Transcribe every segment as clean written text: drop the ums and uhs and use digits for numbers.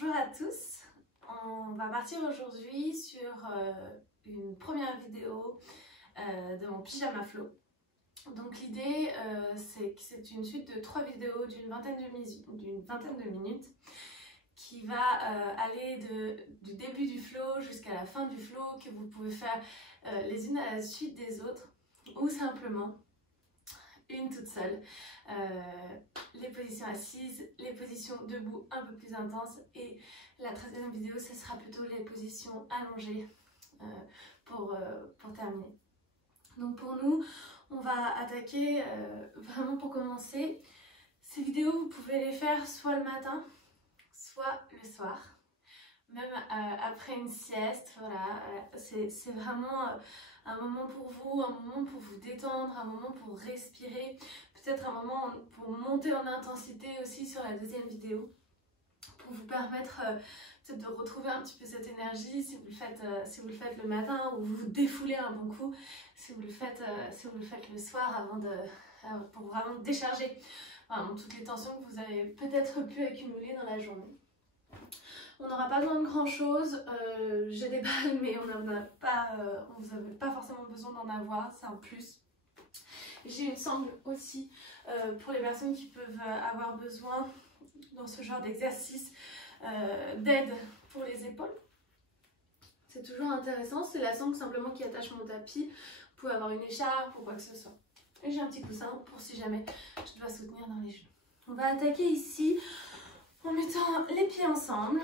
Bonjour à tous, on va partir aujourd'hui sur une première vidéo de mon pyjama flow. Donc l'idée c'est que c'est une suite de 3 vidéos d'une vingtaine de minutes qui va aller du début du flow jusqu'à la fin du flow, que vous pouvez faire les unes à la suite des autres ou simplement une toute seule. Les positions assises, les positions debout un peu plus intenses, et la 13e vidéo ce sera plutôt les positions allongées pour terminer. Donc pour nous on va attaquer vraiment pour commencer. Ces vidéos vous pouvez les faire soit le matin soit le soir, même après une sieste. Voilà, c'est vraiment un moment pour vous, un moment pour vous détendre, un moment pour respirer, peut-être un moment pour monter en intensité aussi sur la 2e vidéo, pour vous permettre peut-être de retrouver un petit peu cette énergie si vous le faites le matin, ou vous défoulez un bon coup si vous le faites le soir pour vraiment décharger vraiment toutes les tensions que vous avez peut-être pu accumuler dans la journée. On n'aura pas besoin de grand chose, j'ai des balles mais on vous n'avez pas forcément besoin d'en avoir, c'est un plus. J'ai une sangle aussi pour les personnes qui peuvent avoir besoin dans ce genre d'exercice d'aide pour les épaules. C'est toujours intéressant, c'est la sangle simplement qui attache mon tapis. Vous pouvez avoir une écharpe ou quoi que ce soit. Et j'ai un petit coussin pour si jamais je dois soutenir dans les genoux. On va attaquer ici en mettant les pieds ensemble.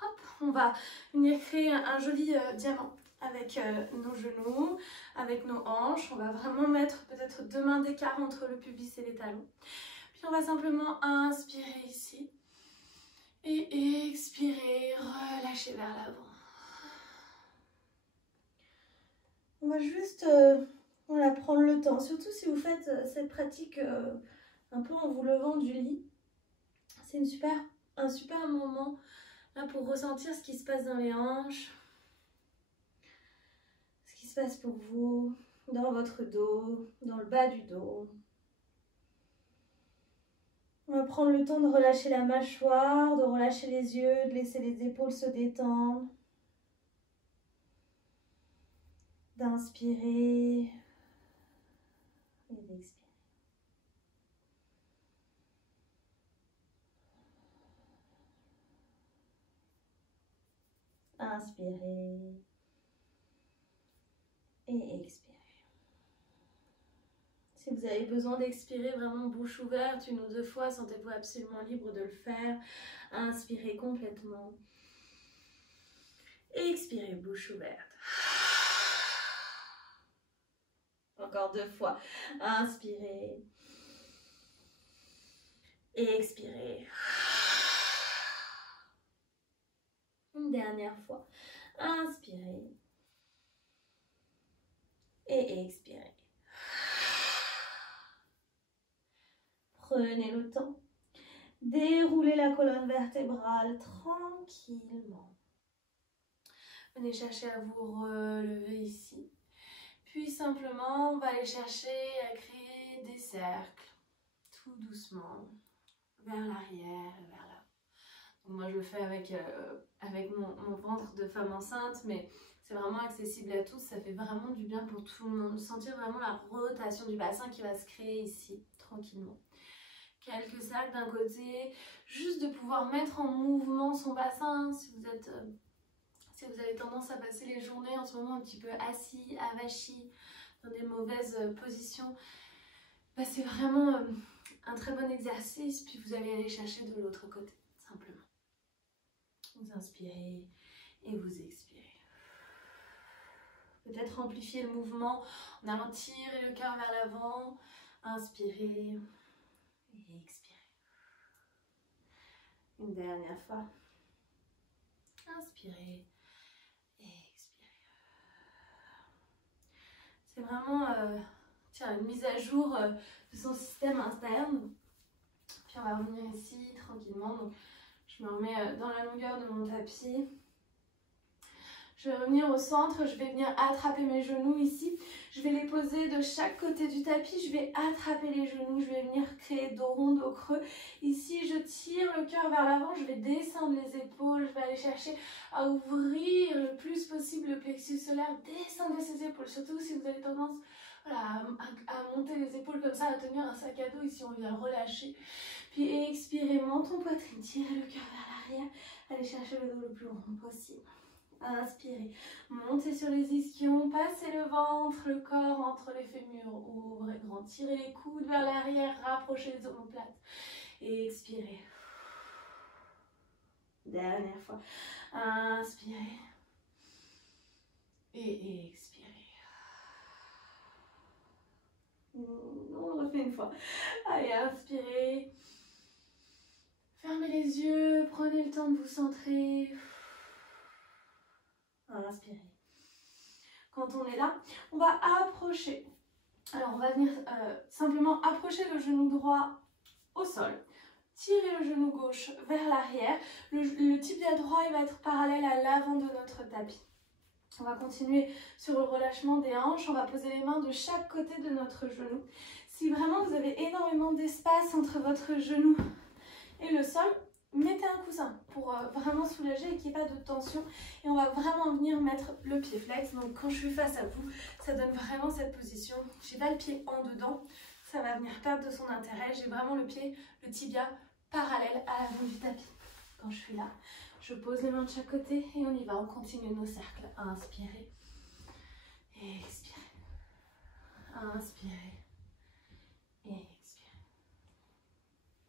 Hop, on va venir créer un joli diamant avec nos genoux, avec nos hanches. On va vraiment mettre peut-être 2 mains d'écart entre le pubis et les talons. Puis on va simplement inspirer ici et expirer, relâcher vers l'avant. On va juste voilà, prendre le temps, surtout si vous faites cette pratique un peu en vous levant du lit. C'est un super moment là pour ressentir ce qui se passe dans les hanches, ce qui se passe pour vous, dans votre dos, dans le bas du dos. On va prendre le temps de relâcher la mâchoire, de relâcher les yeux, de laisser les épaules se détendre. D'inspirer et d'expirer. Inspirer et expirer. Si vous avez besoin d'expirer vraiment bouche ouverte 1 ou 2 fois, sentez-vous absolument libre de le faire. Inspirez complètement. Et expirez bouche ouverte. Encore 2 fois. Inspirez. Et expirez. Une dernière fois. Inspirez. Et expirez. Prenez le temps. Déroulez la colonne vertébrale tranquillement. Venez chercher à vous relever ici. Puis simplement, on va aller chercher à créer des cercles, tout doucement, vers l'arrière et vers l'avant. Moi, je le fais avec mon ventre de femme enceinte, mais c'est vraiment accessible à tous. Ça fait vraiment du bien pour tout le monde. Sentir vraiment la rotation du bassin qui va se créer ici, tranquillement. Quelques cercles d'un côté, juste de pouvoir mettre en mouvement son bassin. Si vous avez tendance à passer les journées en ce moment un petit peu assis, avachis, dans des mauvaises positions, bah c'est vraiment un très bon exercice. Puis vous allez aller chercher de l'autre côté, simplement. Vous inspirez et vous expirez. Peut-être amplifier le mouvement en allant tirer le cœur vers l'avant. Inspirez et expirez. Une dernière fois. Inspirez et expirez. C'est vraiment une mise à jour de son système interne. Puis on va revenir ici tranquillement. Donc, je me remets dans la longueur de mon tapis. Je vais revenir au centre, je vais venir attraper mes genoux ici. Je vais les poser de chaque côté du tapis, je vais attraper les genoux, je vais venir créer dos rond, dos creux. Ici, je tire le cœur vers l'avant, je vais descendre les épaules, je vais aller chercher à ouvrir le plus possible le plexus solaire. Descendez ces épaules, surtout si vous avez tendance voilà, à monter les épaules comme ça, à tenir un sac à dos. Ici, on vient le relâcher. Puis expirez, menton, poitrine, tirez le cœur vers l'arrière. Allez chercher le dos le plus rond possible. Inspirez, montez sur les ischions, passez le ventre, le corps entre les fémurs, ouvrez grand, tirez les coudes vers l'arrière, rapprochez les omoplates. Et expirez. Dernière fois. Inspirez. Et expirez. On le refait une fois. Allez, inspirez. Fermez les yeux, prenez le temps de vous centrer. Inspirez. Quand on est là, on va approcher. Alors, on va venir simplement approcher le genou droit au sol. Tirer le genou gauche vers l'arrière. Le tibia droit il va être parallèle à l'avant de notre tapis. On va continuer sur le relâchement des hanches. On va poser les mains de chaque côté de notre genou. Si vraiment vous avez énormément d'espace entre votre genou et le sol, mettez un coussin pour vraiment soulager et qu'il n'y ait pas de tension. Et on va vraiment venir mettre le pied flex. Donc quand je suis face à vous, ça donne vraiment cette position. Je n'ai pas le pied en dedans, ça va venir perdre de son intérêt. J'ai vraiment le pied, le tibia parallèle à l'avant du tapis. Quand je suis là, je pose les mains de chaque côté et on y va. On continue nos cercles. Inspirez et expirez. Inspirez et expirez.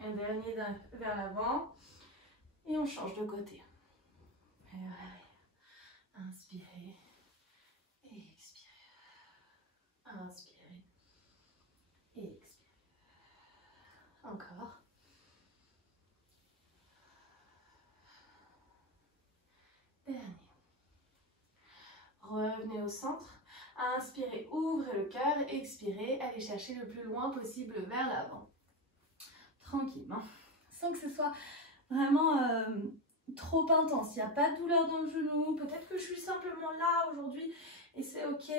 Un dernier vers l'avant. Et on change de côté. Inspirez et expirez. Inspirez et expirez. Encore. Dernier. Revenez au centre. Inspirez, ouvrez le cœur. Expirez, allez chercher le plus loin possible vers l'avant. Tranquillement. Sans que ce soit vraiment trop intense. Il n'y a pas de douleur dans le genou. Peut-être que je suis simplement là aujourd'hui et c'est ok.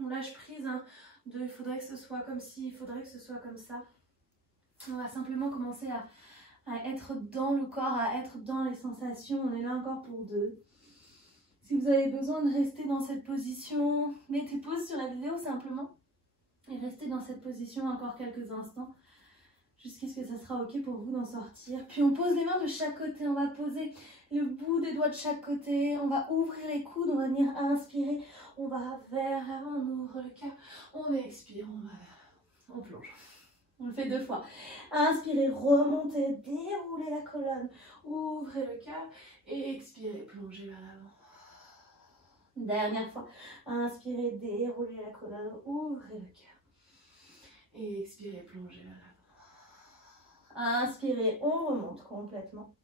On lâche prise. Hein, il faudrait que ce soit comme ci, il faudrait que ce soit comme ça. On va simplement commencer à être dans le corps, à être dans les sensations. On est là encore pour 2. Si vous avez besoin de rester dans cette position, mettez pause sur la vidéo simplement et restez dans cette position encore quelques instants jusqu'à ce que ça sera ok pour vous d'en sortir. Puis on pose les mains de chaque côté, on va poser le bout des doigts de chaque côté, on va ouvrir les coudes, on va venir inspirer, on va vers l'avant, on ouvre le cœur, on expire, on plonge. On le fait 2 fois. Inspirez, remontez, déroulez la colonne, ouvrez le cœur et expirez, plongez vers l'avant. Dernière fois. Inspirez, déroulez la colonne, ouvrez le cœur. Et expirez, plongez vers l'avant. Inspirez, on remonte complètement.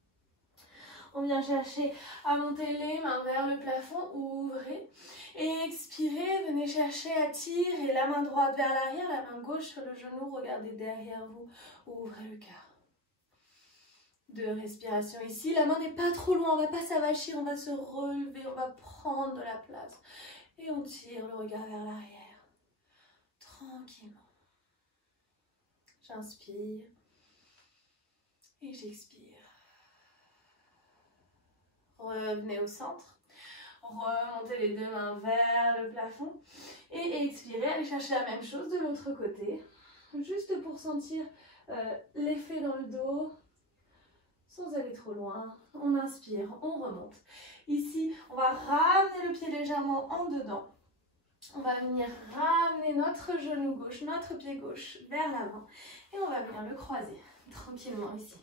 On vient chercher à monter les mains vers le plafond, ouvrez. Et expirez, venez chercher à tirer la main droite vers l'arrière, la main gauche sur le genou, regardez derrière vous, ouvrez le cœur. 2 respirations ici, la main n'est pas trop loin, on ne va pas s'avachir, on va se relever, on va prendre de la place. Et on tire le regard vers l'arrière, tranquillement. J'inspire et j'expire. Revenez au centre, remontez les 2 mains vers le plafond et expirez, allez chercher la même chose de l'autre côté, juste pour sentir l'effet dans le dos, sans aller trop loin. On inspire, on remonte. Ici, on va ramener le pied légèrement en dedans. On va venir ramener notre genou gauche, notre pied gauche vers l'avant et on va venir le croiser tranquillement ici.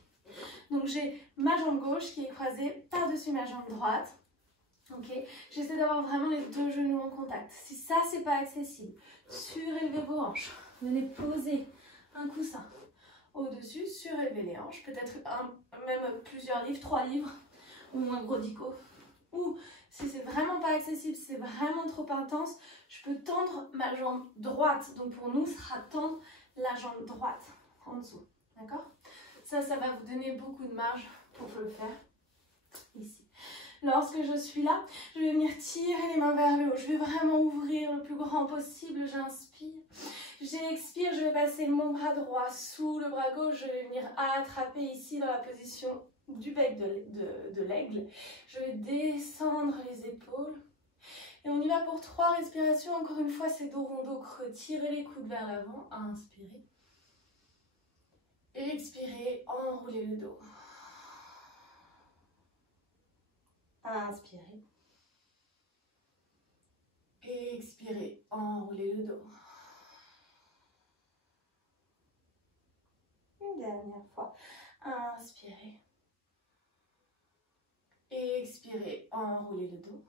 Donc j'ai ma jambe gauche qui est croisée par-dessus ma jambe droite. Okay. J'essaie d'avoir vraiment les 2 genoux en contact. Si ça c'est pas accessible, surélevez vos hanches. Venez poser un coussin au-dessus, surélevez les hanches. Peut-être même plusieurs livres, 3 livres ou un gros dico. Ou si c'est vraiment pas accessible, c'est vraiment trop intense, je peux tendre ma jambe droite. Donc pour nous, ce sera tendre la jambe droite en dessous. D'accord ? Ça va vous donner beaucoup de marge pour le faire ici. Lorsque je suis là, je vais venir tirer les mains vers le haut. Je vais vraiment ouvrir le plus grand possible. J'inspire. J'expire, je vais passer mon bras droit sous le bras gauche. Je vais venir attraper ici dans la position du bec de l'aigle. Je vais descendre les épaules. Et on y va pour 3 respirations. Encore une fois, c'est dos rond, dos creux. Tirez les coudes vers l'avant. Inspirez. Expirez, enroulez le dos. Inspirez. Expirez, enroulez le dos. Une dernière fois. Inspirez. Expirez, enroulez le dos.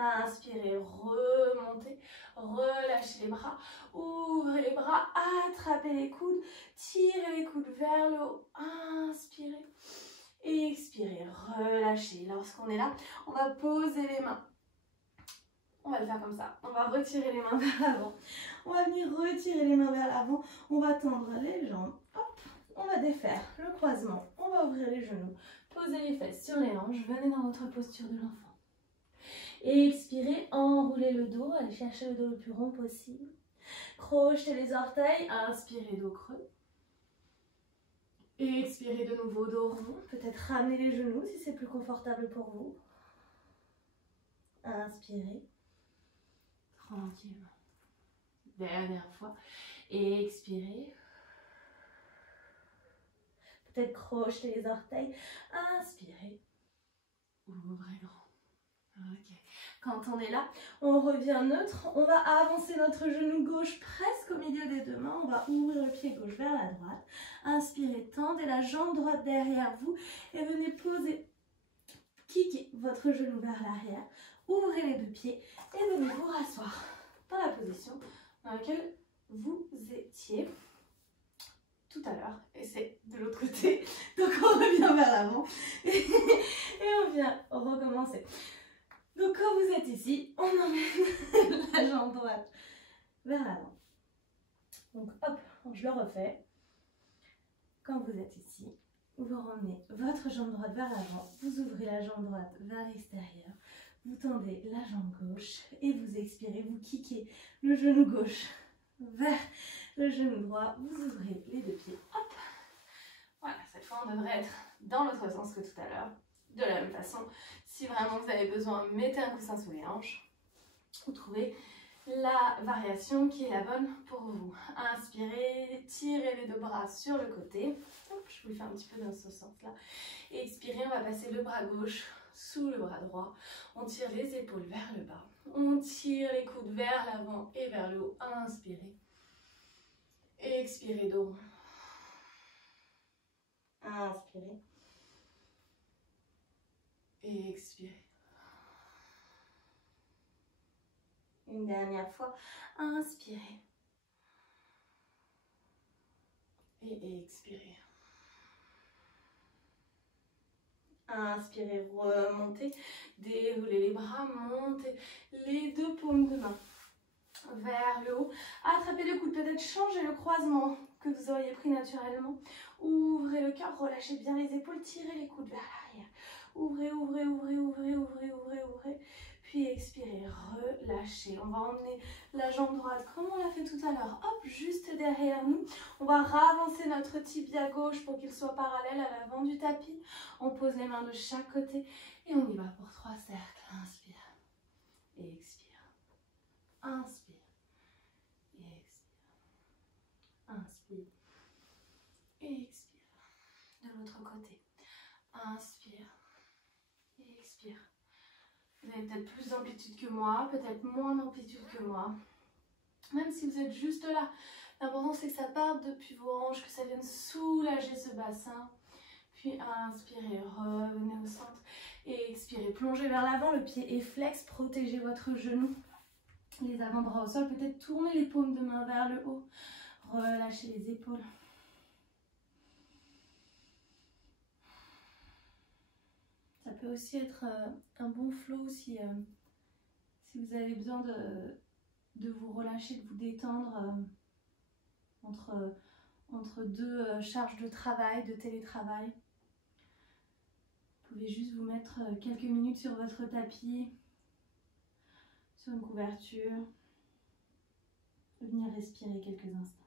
Inspirez, remontez, relâchez les bras, ouvrez les bras, attrapez les coudes, tirez les coudes vers le haut, inspirez, expirez, relâchez. Lorsqu'on est là, on va poser les mains. On va le faire comme ça, on va retirer les mains vers l'avant, on va venir retirer les mains vers l'avant, on va tendre les jambes, hop, on va défaire le croisement, on va ouvrir les genoux, posez les fesses sur les hanches, venez dans votre posture de l'enfant. Et expirez, enroulez le dos, allez chercher le dos le plus rond possible. Crochetez les orteils, inspirez dos creux. Et expirez de nouveau dos rond, peut-être ramenez les genoux si c'est plus confortable pour vous. Inspirez, tranquillement. Dernière fois. Et expirez. Peut-être crochetez les orteils, inspirez. Ouvrez grand. Ok. Quand on est là, on revient neutre, on va avancer notre genou gauche presque au milieu des deux mains, on va ouvrir le pied gauche vers la droite, inspirez, tendez la jambe droite derrière vous et venez poser, kicker votre genou vers l'arrière, ouvrez les deux pieds et venez vous rasseoir dans la position dans laquelle vous étiez tout à l'heure, et c'est de l'autre côté, donc on revient vers l'avant et on vient recommencer. Donc quand vous êtes ici, on emmène la jambe droite vers l'avant. Donc hop, je le refais. Quand vous êtes ici, vous ramenez votre jambe droite vers l'avant, vous ouvrez la jambe droite vers l'extérieur, vous tendez la jambe gauche et vous expirez, vous kickez le genou gauche vers le genou droit, vous ouvrez les deux pieds, hop. Voilà, cette fois on devrait être dans l'autre sens que tout à l'heure. De la même façon, si vraiment vous avez besoin, mettez un coussin sous les hanches. Vous trouvez la variation qui est la bonne pour vous. Inspirez, tirez les deux bras sur le côté. Hop, je vous le fais un petit peu dans ce sens-là. Expirez, on va passer le bras gauche sous le bras droit. On tire les épaules vers le bas. On tire les coudes vers l'avant et vers le haut. Inspirez. Expirez, dos. Inspirez. Et expirez. Une dernière fois, inspirez. Et expirez. Inspirez, remontez, déroulez les bras, montez les deux paumes de main vers le haut. Attrapez le coude, peut-être changez le croisement que vous auriez pris naturellement. Ouvrez le cœur, relâchez bien les épaules, tirez les coudes vers l'arrière. Ouvrez, ouvrez, ouvrez, ouvrez, ouvrez, ouvrez, ouvrez. Puis expirez, relâchez. On va emmener la jambe droite comme on l'a fait tout à l'heure. Hop, juste derrière nous. On va ravancer notre tibia gauche pour qu'il soit parallèle à l'avant du tapis. On pose les mains de chaque côté et on y va pour 3 cercles. Inspire et expire. Inspire et expire. Inspire et expire. De l'autre côté. Inspire et expire. Vous avez peut-être plus d'amplitude que moi, peut-être moins d'amplitude que moi. Même si vous êtes juste là, l'important c'est que ça parte depuis vos hanches, que ça vienne soulager ce bassin. Puis inspirez, revenez au centre et expirez. Plongez vers l'avant, le pied est flex, protégez votre genou. Les avant-bras au sol, peut-être tournez les paumes de main vers le haut. Relâchez les épaules. Ça peut aussi être un bon flow si vous avez besoin de vous relâcher, de vous détendre entre deux charges de travail, de télétravail. pouvez juste vous mettre quelques minutes sur votre tapis, sur une couverture, venir respirer quelques instants.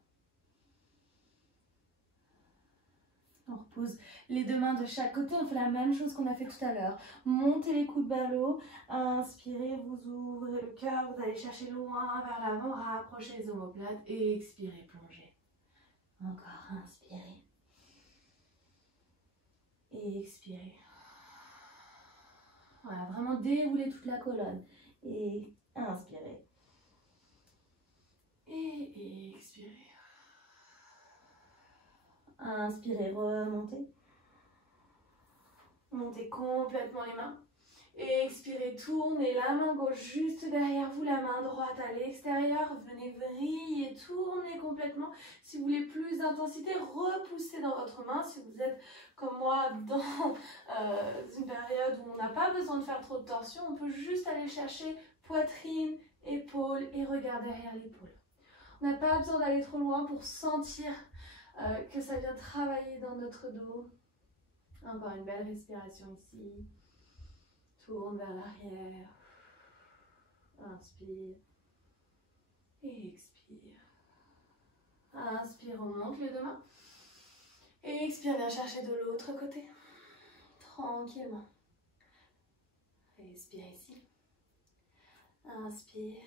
On repose les deux mains de chaque côté, on fait la même chose qu'on a fait tout à l'heure. Montez les coudes vers le haut, inspirez, vous ouvrez le cœur, vous allez chercher loin vers l'avant, rapprochez les omoplates et expirez, plongez. Encore, inspirez. Et expirez. Voilà, vraiment déroulez toute la colonne. Et inspirez. Et expirez. Inspirez, remontez. Montez complètement les mains. Et expirez, tournez la main gauche juste derrière vous, la main droite à l'extérieur. Venez vriller, tournez complètement. Si vous voulez plus d'intensité, repoussez dans votre main. Si vous êtes comme moi dans une période où on n'a pas besoin de faire trop de torsion, on peut juste aller chercher poitrine, épaule et regard derrière l'épaule. On n'a pas besoin d'aller trop loin pour sentir que ça vient travailler dans notre dos. Encore une belle respiration ici. Tourne vers l'arrière. Inspire. Et expire. Inspire, on monte les deux mains. Et expire, viens chercher de l'autre côté. Tranquillement. Respire ici. Inspire.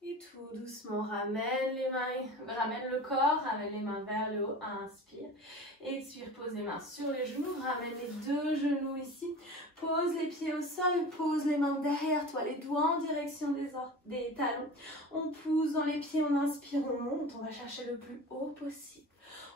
Et tout doucement, ramène les mains, ramène le corps, ramène les mains vers le haut, inspire. Expire, pose les mains sur les genoux, ramène les deux genoux ici. Pose les pieds au sol, pose les mains derrière toi, les doigts en direction des talons. On pousse dans les pieds, on inspire, on monte, on va chercher le plus haut possible.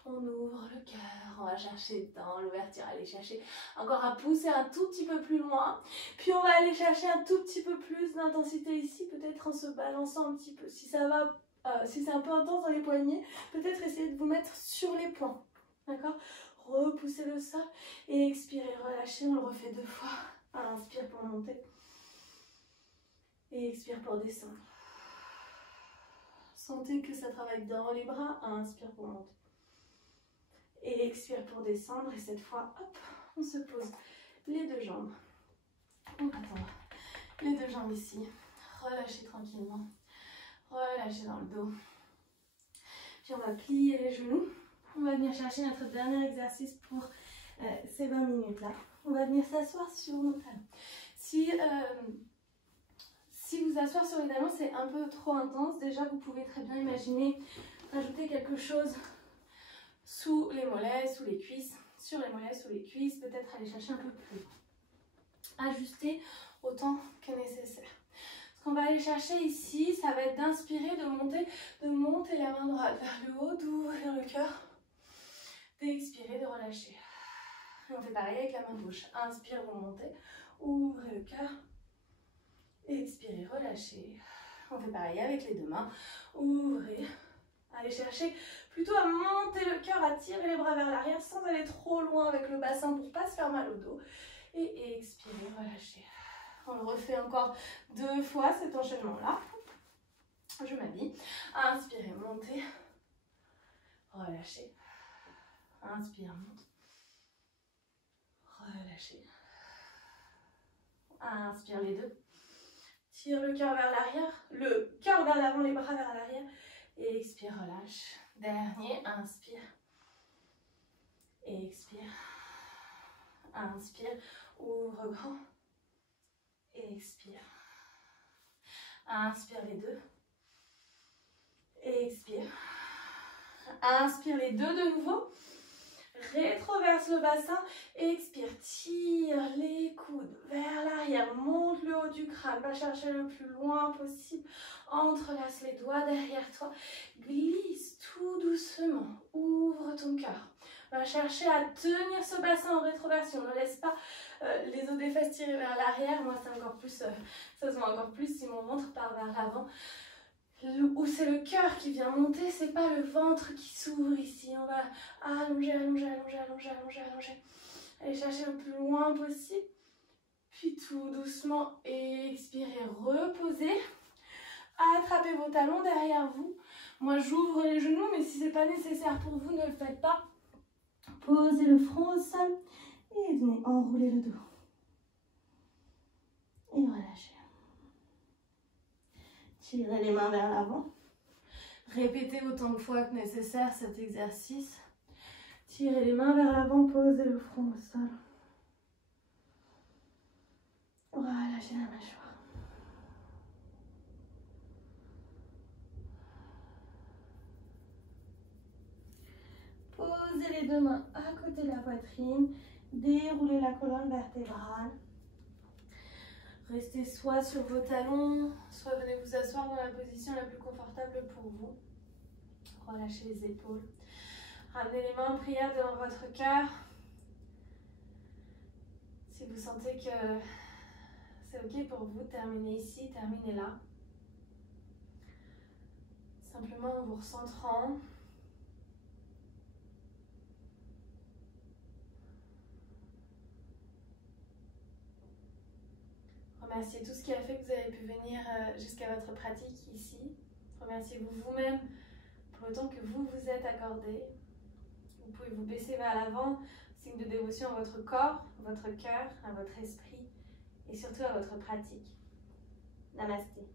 On ouvre le cœur, on va chercher dans l'ouverture, aller chercher encore à pousser un tout petit peu plus loin. Puis on va aller chercher un tout petit peu plus d'intensité ici, peut-être en se balançant un petit peu. Si ça va, si c'est un peu intense dans les poignets, peut-être essayez de vous mettre sur les poings. D'accord? Repoussez le sol et expirez, relâchez, on le refait 2 fois. Inspire pour monter. Et expire pour descendre. Sentez que ça travaille dans les bras, inspire pour monter. Et expire pour descendre, et cette fois, hop, on se pose les deux jambes. On va tendre les deux jambes ici. Relâchez tranquillement. Relâchez dans le dos. Puis on va plier les genoux. On va venir chercher notre dernier exercice pour ces 20 minutes-là. On va venir s'asseoir sur nos talons. Si vous asseoir sur les talons, c'est un peu trop intense. Déjà, vous pouvez très bien imaginer rajouter quelque chose sous les mollets, sous les cuisses, sur les mollets, sous les cuisses, peut-être aller chercher un peu plus loin. Ajuster autant que nécessaire. Ce qu'on va aller chercher ici, ça va être d'inspirer, de monter la main droite vers le haut, d'ouvrir le cœur, d'expirer, de relâcher. Et on fait pareil avec la main gauche. Inspire, vous montez, ouvrez le cœur, expirez, relâchez. On fait pareil avec les deux mains, ouvrez. Allez chercher plutôt à monter le cœur, à tirer les bras vers l'arrière sans aller trop loin avec le bassin pour ne pas se faire mal au dos. Et expirez, relâchez. On le refait encore 2 fois cet enchaînement-là. Je m'habille. Inspirez, montez. Relâchez. Inspire, monte. Relâchez. Inspire les deux. Tire le cœur vers l'arrière. Le cœur vers l'avant, les bras vers l'arrière. Et expire, relâche. Dernier, inspire. Et expire. Inspire, ouvre grand. Et expire. Inspire les deux. Et expire. Inspire les deux de nouveau. Rétroverse le bassin. Expire. Tire les coudes vers l'arrière. Monte le haut du crâne. Va chercher le plus loin possible. Entrelace les doigts derrière toi. Glisse tout doucement. Ouvre ton cœur. Va chercher à tenir ce bassin en rétroversion. Ne laisse pas les os des fesses tirer vers l'arrière. Moi, c'est encore plus, ça se voit encore plus si mon ventre part vers l'avant. Où c'est le cœur qui vient monter, c'est pas le ventre qui s'ouvre ici. On va allonger, allonger, allonger, allonger, allonger, allonger. Allez chercher le plus loin possible. Puis tout doucement, expirez, reposez. Attrapez vos talons derrière vous. Moi, j'ouvre les genoux, mais si c'est pas nécessaire pour vous, ne le faites pas. Posez le front au sol Et venez enrouler le dos. Et relâchez. Tirez les mains vers l'avant. Répétez autant de fois que nécessaire cet exercice. Tirez les mains vers l'avant, posez le front au sol. Relâchez la mâchoire. Posez les deux mains à côté de la poitrine. Déroulez la colonne vertébrale. Restez soit sur vos talons, soit venez vous asseoir dans la position la plus confortable pour vous. Relâchez les épaules. Ramenez les mains en prière devant votre cœur. Si vous sentez que c'est ok pour vous, terminez ici, terminez là. Simplement en vous recentrant. Remerciez tout ce qui a fait que vous avez pu venir jusqu'à votre pratique ici. Remerciez-vous vous-même pour le temps que vous vous êtes accordé. Vous pouvez vous baisser vers l'avant, signe de dévotion à votre corps, à votre cœur, à votre esprit et surtout à votre pratique. Namasté.